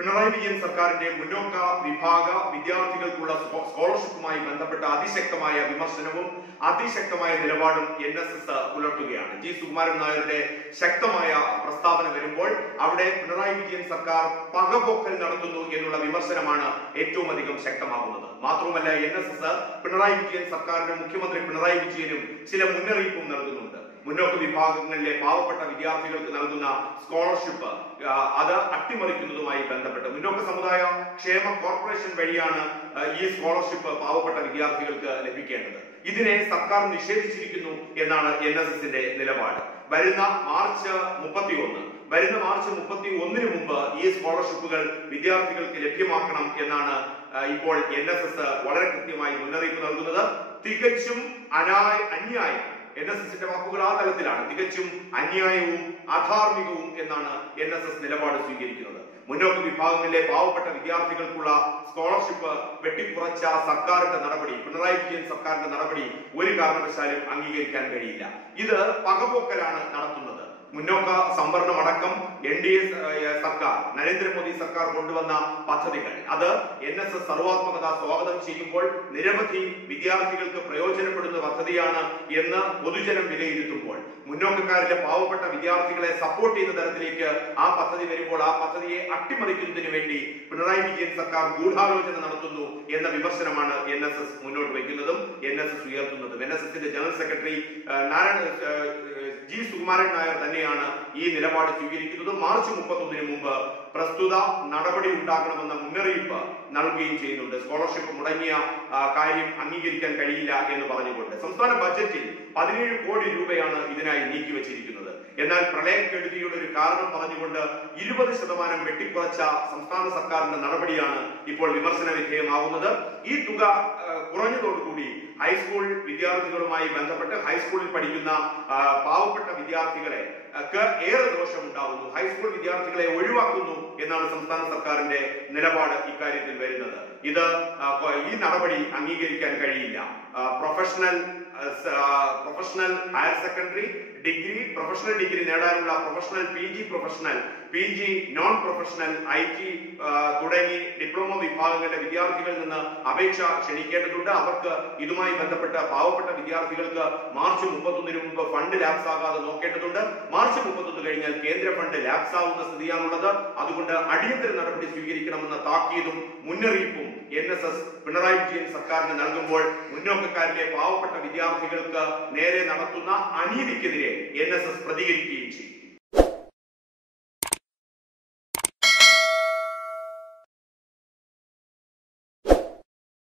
പിണറായി വിജയൻ സർക്കാരിന്റെ മുന്നോക്ക വിഭാഗ വിദ്യാർത്ഥികൾക്കുള്ള സ്കോളർഷിപ്പുമായി ബന്ധപ്പെട്ട അതിശക്തമായ വിമർശനവും അതിശക്തമായ നിലപാടും എൻ എസ് എസ് പുലർത്തുകയാണ്. ജി സുകുമാരൻ നായരുടെ ശക്തമായ പ്രസ്താവന വരുമ്പോൾ അവിടെ പിണറായി വിജയൻ സർക്കാർ പകപോക്കൽ നടത്തുന്നു എന്നുള്ള വിമർശനമാണ് ഏറ്റവും അധികം ശക്തമാകുന്നത്. മാത്രവുമല്ല എൻ പിണറായി വിജയൻ സർക്കാരിനും മുഖ്യമന്ത്രി പിണറായി വിജയനും ചില മുന്നറിയിപ്പും നൽകുന്നുണ്ട്. മുന്നോക്ക വിഭാഗങ്ങളിലെ പാവപ്പെട്ട വിദ്യാർത്ഥികൾക്ക് നൽകുന്ന സ്കോളർഷിപ്പ് അത് അട്ടിമറിക്കുന്നതുമായി ബന്ധപ്പെട്ട്. മുന്നോക്ക സമുദായ ക്ഷേമ കോർപ്പറേഷൻ വഴിയാണ് ഈ സ്കോളർഷിപ്പ് പാവപ്പെട്ട വിദ്യാർത്ഥികൾക്ക് ലഭിക്കേണ്ടത്. ഇതിനെ സർക്കാർ നിഷേധിച്ചിരിക്കുന്നു എന്നാണ് എൻ എസ് എസിന്റെ നിലപാട്. വരുന്ന മാർച്ച് മുപ്പത്തി ഒന്ന് വരുന്ന മാർച്ച് മുപ്പത്തി ഒന്നിന് മുമ്പ് ഈ സ്കോളർഷിപ്പുകൾ വിദ്യാർത്ഥികൾക്ക് ലഭ്യമാക്കണം എന്നാണ് ഇപ്പോൾ എൻ വളരെ കൃത്യമായി മുന്നറിയിപ്പ് നൽകുന്നത്. തികച്ചും അനായ അന്യായം എൻ എസ് എസിന്റെ വാക്കുകൾ ആ തലത്തിലാണ്. തികച്ചും അന്യായവും അധാർമികവും എന്നാണ് എൻ എസ് എസ് നിലപാട് സ്വീകരിക്കുന്നത്. മുന്നോക്ക വിഭാഗങ്ങളിലെ പാവപ്പെട്ട വിദ്യാർത്ഥികൾക്കുള്ള സ്കോളർഷിപ്പ് വെട്ടിക്കുറച്ച സർക്കാരിന്റെ നടപടി പിണറായി വിജയൻ സർക്കാരിന്റെ നടപടി ഒരു കാരണവശാലും അംഗീകരിക്കാൻ കഴിയില്ല. ഇത് പകപോക്കലാണ് നടത്തുന്നത്. മുന്നോക്ക സംവരണം അടക്കം എൻ ഡി എ നരേന്ദ്രമോദി സർക്കാർ കൊണ്ടുവന്ന പദ്ധതികൾ. അത് എൻ എസ് എസ് സർവാത്മകത സ്വാഗതം ചെയ്യുമ്പോൾ നിരവധി വിദ്യാർത്ഥികൾക്ക് പ്രയോജനപ്പെടുന്ന പദ്ധതിയാണ് എന്ന് പൊതുജനം വിലയിരുത്തുമ്പോൾ. മുന്നോക്കക്കാരിലെ പാവപ്പെട്ട വിദ്യാർത്ഥികളെ സപ്പോർട്ട് ചെയ്യുന്ന തരത്തിലേക്ക് ആ പദ്ധതി വരുമ്പോൾ ആ പദ്ധതിയെ അട്ടിമറിക്കുന്നതിന് വേണ്ടി പിണറായി വിജയൻ സർക്കാർ ഗൂഢാലോചന നടത്തുന്നു എന്ന വിമർശനമാണ് എൻ എസ് എസ് മുന്നോട്ട് വയ്ക്കുന്നതും എൻ എസ് എസ് ഉയർത്തുന്നതും. എൻ എസ് എസിന്റെ general secretary Narayana G Sukumaran Nair തന്നെയാണ് ഈ നിലപാട് സ്വീകരിക്കുന്നത്. മാർച്ച് മുപ്പത്തൊന്നിന് മുമ്പ് പ്രസ്തുത നടപടി ഉണ്ടാക്കണമെന്ന മുന്നറിയിപ്പ് നൽകുകയും ചെയ്യുന്നുണ്ട്. സ്കോളർഷിപ്പ് മുടങ്ങിയ കാര്യം അംഗീകരിക്കാൻ കഴിയില്ല എന്ന് പറഞ്ഞുകൊണ്ട്. സംസ്ഥാന ബജറ്റിൽ പതിനേഴ് കോടി രൂപയാണ് ഇതിനായി നീക്കിവച്ചിരിക്കുന്നത്. എന്നാൽ പ്രളയക്കെടുതിയുടെ ഒരു കാരണം പറഞ്ഞുകൊണ്ട് ഇരുപത് ശതമാനം വെട്ടിക്കുറച്ച സംസ്ഥാന സർക്കാരിന്റെ നടപടിയാണ് ഇപ്പോൾ വിമർശന വിധേയമാകുന്നത് ഈ തുക കുറഞ്ഞതോടുകൂടി ഹൈസ്കൂൾ വിദ്യാർത്ഥികളുമായി ബന്ധപ്പെട്ട് ഹൈസ്കൂളിൽ പഠിക്കുന്ന പാവപ്പെട്ട വിദ്യാർത്ഥികളെ ഏറെ ദോഷമുണ്ടാകുന്നു ഹൈസ്കൂൾ വിദ്യാർത്ഥികളെ ഒഴിവാക്കുന്നു എന്നാണ് സംസ്ഥാന സർക്കാരിന്റെ നിലപാട് ഇക്കാര്യത്തിൽ വരുന്നത്. ഇത് ഈ നടപടി അംഗീകരിക്കാൻ കഴിയില്ല. Professional professional higher secondary degree professional degree നേടാനുള്ള professional P G professional P G non professional I T തുടങ്ങി ഡിപ്ലോമ വിഭാഗങ്ങളുടെ വിദ്യാർത്ഥികളിൽ നിന്ന് അപേക്ഷ ക്ഷണിക്കേണ്ടതുണ്ട്. അവർക്ക് ഇതുമായി ബന്ധപ്പെട്ട പാവപ്പെട്ട വിദ്യാർത്ഥികൾക്ക് മാർച്ച് മുപ്പത്തൊന്നിന് മുമ്പ് ഫണ്ട് ലാപ്സ് ആകാതെ നോക്കേണ്ടതുണ്ട്. മാർച്ച് മുപ്പത്തൊന്ന് കഴിഞ്ഞാൽ കേന്ദ്ര ഫണ്ട് ലാപ്സ് ആവുന്ന സ്ഥിതിയാണുള്ളത്. അതുകൊണ്ട് അടിയന്തര നടപടി സ്വീകരിക്കണമെന്ന താക്കീതും മുന്നറിയിപ്പും N S S Pinarayi Vijayan സർക്കാരിന് നൽകുമ്പോൾ മുന്നോക്കക്കാരിലെ പാവപ്പെട്ട വിദ്യാർത്ഥികൾക്ക് നേരെ നടത്തുന്ന അനീതിക്കെതിരെ എൻ എസ് എസ് പ്രതികരിക്കുകയും ചെയ്യും.